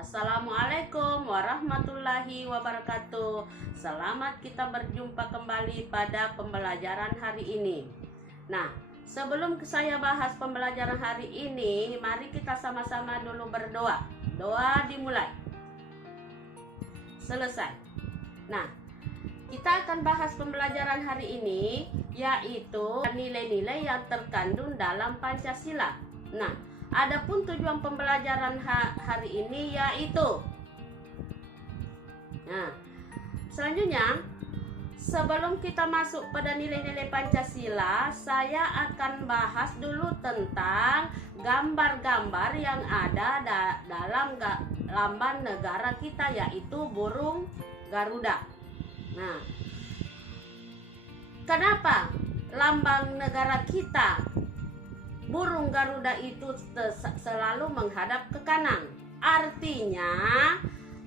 Assalamualaikum warahmatullahi wabarakatuh. Selamat kita berjumpa kembali pada pembelajaran hari ini. Nah, sebelum saya bahas pembelajaran hari ini, mari kita sama-sama dulu berdoa. Doa dimulai. Selesai. Nah, kita akan bahas pembelajaran hari ini, yaitu nilai-nilai yang terkandung dalam Pancasila. Nah, adapun tujuan pembelajaran hari ini yaitu, selanjutnya, sebelum kita masuk pada nilai-nilai Pancasila, saya akan bahas dulu tentang gambar-gambar yang ada dalam lambang negara kita, yaitu burung Garuda. Nah, kenapa lambang negara kita burung Garuda itu selalu menghadap ke kanan? Artinya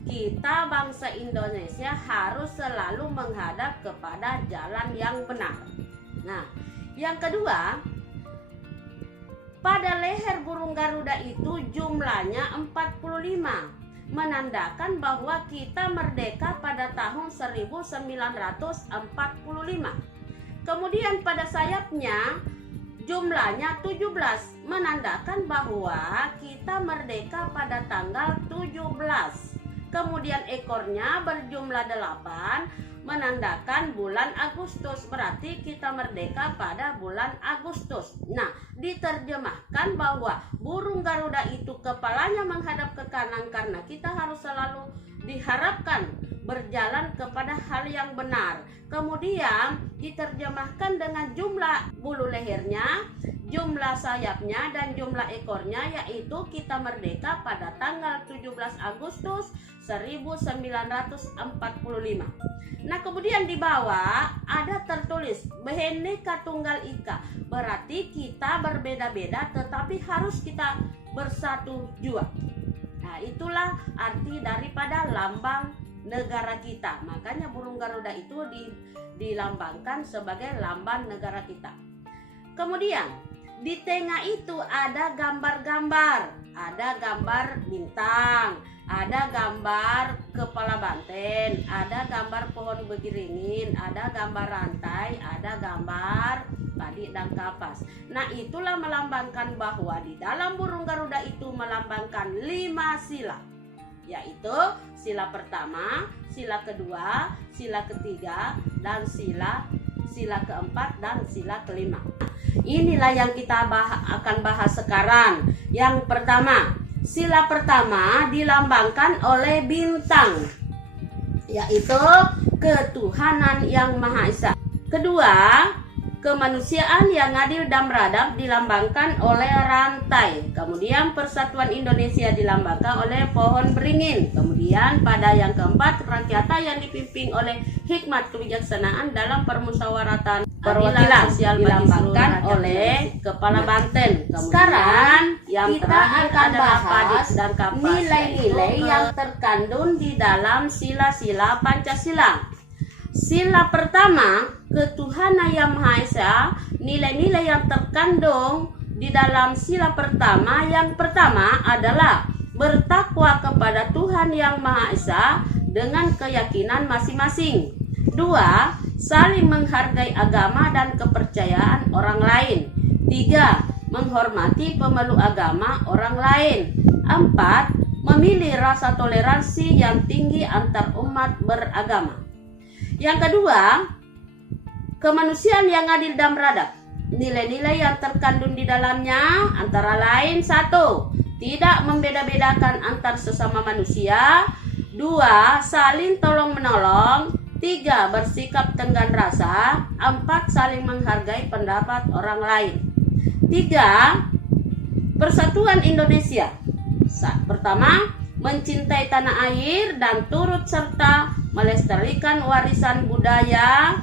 kita bangsa Indonesia harus selalu menghadap kepada jalan yang benar. Nah, yang kedua, pada leher burung Garuda itu jumlahnya 45, menandakan bahwa kita merdeka pada tahun 1945. Kemudian pada sayapnya jumlahnya 17, menandakan bahwa kita merdeka pada tanggal 17. Kemudian ekornya berjumlah 8, menandakan bulan Agustus, berarti kita merdeka pada bulan Agustus. Nah, diterjemahkan bahwa burung Garuda itu kepalanya menghadap ke kanan karena kita harus selalu diharapkan berjalan kepada hal yang benar. Kemudian diterjemahkan dengan jumlah bulu lehernya, jumlah sayapnya, dan jumlah ekornya, yaitu kita merdeka pada tanggal 17 Agustus 1945. Nah, kemudian di bawah ada tertulis Bhinneka Tunggal Ika, berarti kita berbeda-beda tetapi harus kita bersatu jua. Nah, itulah arti daripada lambang negara kita. Makanya burung Garuda itu dilambangkan sebagai lambang negara kita. Kemudian di tengah itu ada gambar-gambar, ada gambar bintang, ada gambar kepala banteng, ada gambar pohon begiringin, ada gambar rantai, ada gambar padi dan kapas. Nah, itulah melambangkan bahwa di dalam burung Garuda itu melambangkan 5 sila, yaitu sila pertama, sila kedua, sila ketiga, dan sila keempat, dan sila kelima. Inilah yang kita akan bahas sekarang. Yang pertama, sila pertama dilambangkan oleh bintang, yaitu ketuhanan yang Maha Esa. Kedua, kemanusiaan yang adil dan beradab dilambangkan oleh rantai. Kemudian persatuan Indonesia dilambangkan oleh pohon beringin. Kemudian pada yang keempat, kerakyatan yang dipimpin oleh hikmat kebijaksanaan dalam permusyawaratan perwakilan sosial dilambangkan oleh kepala banteng. Sekarang yang kita akan bahas dan kapas, nilai-nilai yang terkandung di dalam sila-sila Pancasila. Sila pertama, ketuhanan yang Maha Esa. Nilai-nilai yang terkandung di dalam sila pertama, yang pertama adalah bertakwa kepada Tuhan yang Maha Esa dengan keyakinan masing-masing. Dua, saling menghargai agama dan kepercayaan orang lain. Tiga, menghormati pemeluk agama orang lain. Empat, memilih rasa toleransi yang tinggi antar umat beragama. Yang kedua, kemanusiaan yang adil dan beradab. Nilai-nilai yang terkandung di dalamnya antara lain: 1, tidak membeda-bedakan antar sesama manusia. 2, saling tolong-menolong. 3, bersikap tenggang rasa. 4, saling menghargai pendapat orang lain. 3, persatuan Indonesia. Pertama, mencintai tanah air dan turut serta melestarikan warisan budaya.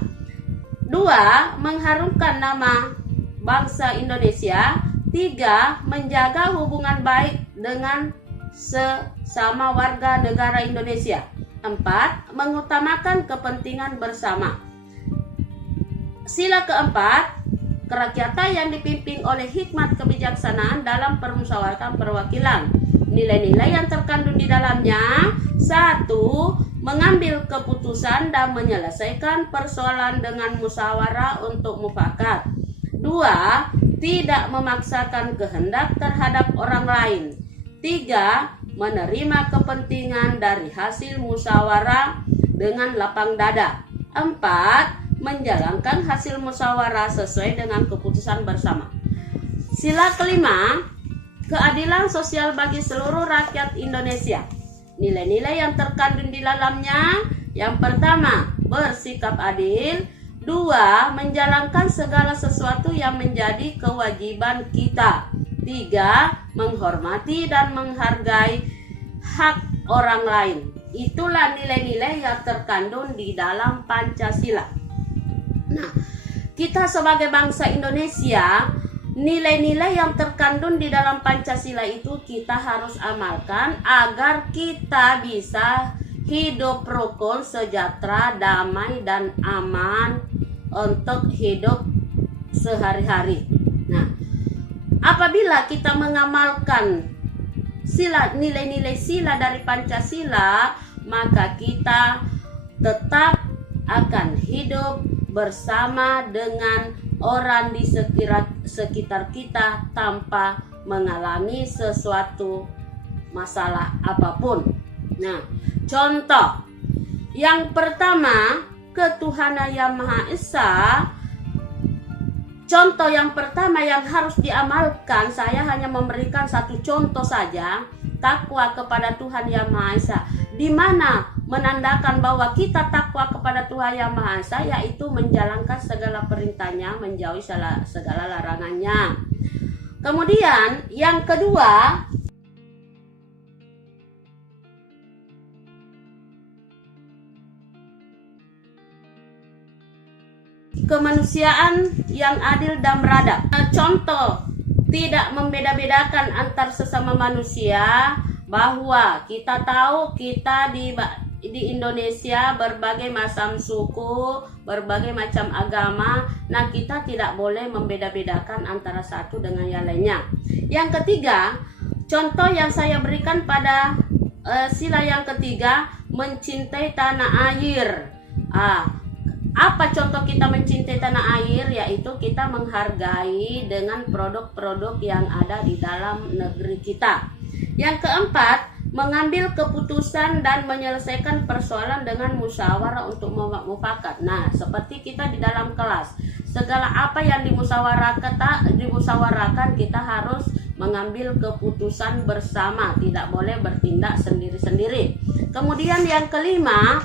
2, mengharumkan nama bangsa Indonesia. 3, menjaga hubungan baik dengan sesama warga negara Indonesia. 4, mengutamakan kepentingan bersama. Sila keempat, kerakyatan yang dipimpin oleh hikmat kebijaksanaan dalam permusyawaratan perwakilan. Nilai-nilai yang terkandung di dalamnya: 1. Mengambil keputusan dan menyelesaikan persoalan dengan musyawarah untuk mufakat. 2. Tidak memaksakan kehendak terhadap orang lain. 3. Menerima kepentingan dari hasil musyawarah dengan lapang dada. 4. Menjalankan hasil musyawarah sesuai dengan keputusan bersama. Sila kelima, keadilan sosial bagi seluruh rakyat Indonesia. Nilai-nilai yang terkandung di dalamnya: yang pertama, bersikap adil. 2. Menjalankan segala sesuatu yang menjadi kewajiban kita. 3. Menghormati dan menghargai hak orang lain. Itulah nilai-nilai yang terkandung di dalam Pancasila. Nah, kita sebagai bangsa Indonesia, nilai-nilai yang terkandung di dalam Pancasila itu kita harus amalkan agar kita bisa hidup rukun, sejahtera, damai, dan aman untuk hidup sehari-hari. Nah, apabila kita mengamalkan nilai-nilai sila dari Pancasila, maka kita tetap akan hidup bersama dengan orang di sekitar kita tanpa mengalami sesuatu masalah apapun. Nah, contoh yang pertama, ketuhanan yang Maha Esa. Contoh yang pertama yang harus diamalkan, saya hanya memberikan satu contoh saja, takwa kepada Tuhan Yang Maha Esa. Di mana menandakan bahwa kita takwa kepada Tuhan Yang Maha Esa, yaitu menjalankan segala perintahnya, menjauhi segala larangannya. Kemudian yang kedua, kemanusiaan yang adil dan beradab. Contoh, tidak membeda-bedakan antar sesama manusia, bahwa kita tahu kita di Indonesia berbagai macam suku, berbagai macam agama. Nah, kita tidak boleh membeda-bedakan antara satu dengan yang lainnya. Yang ketiga, contoh yang saya berikan pada sila yang ketiga, mencintai tanah air. Apa contoh kita mencintai tanah air? Yaitu kita menghargai dengan produk-produk yang ada di dalam negeri kita. Yang keempat, mengambil keputusan dan menyelesaikan persoalan dengan musyawarah untuk mufakat. Nah, seperti kita di dalam kelas, segala apa yang dimusyawarahkan kita harus mengambil keputusan bersama, tidak boleh bertindak sendiri-sendiri. Kemudian yang kelima,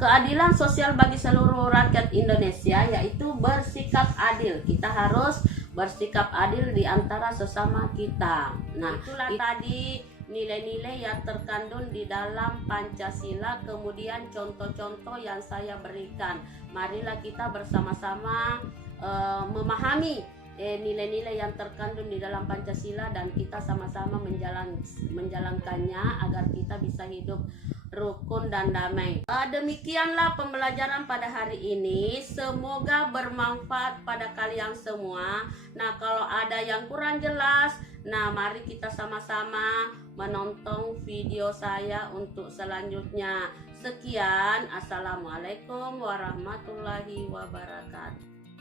keadilan sosial bagi seluruh rakyat Indonesia, yaitu bersikap adil. Kita harus bersikap adil di antara sesama kita. Nah, itulah tadi nilai-nilai yang terkandung di dalam Pancasila, kemudian contoh-contoh yang saya berikan. Marilah kita bersama-sama memahami nilai-nilai yang terkandung di dalam Pancasila, dan kita sama-sama menjalankannya agar kita bisa hidup rukun dan damai. Demikianlah pembelajaran pada hari ini. Semoga bermanfaat pada kalian semua. Nah, kalau ada yang kurang jelas, nah mari kita sama-sama menonton video saya untuk selanjutnya. Sekian, assalamualaikum warahmatullahi wabarakatuh.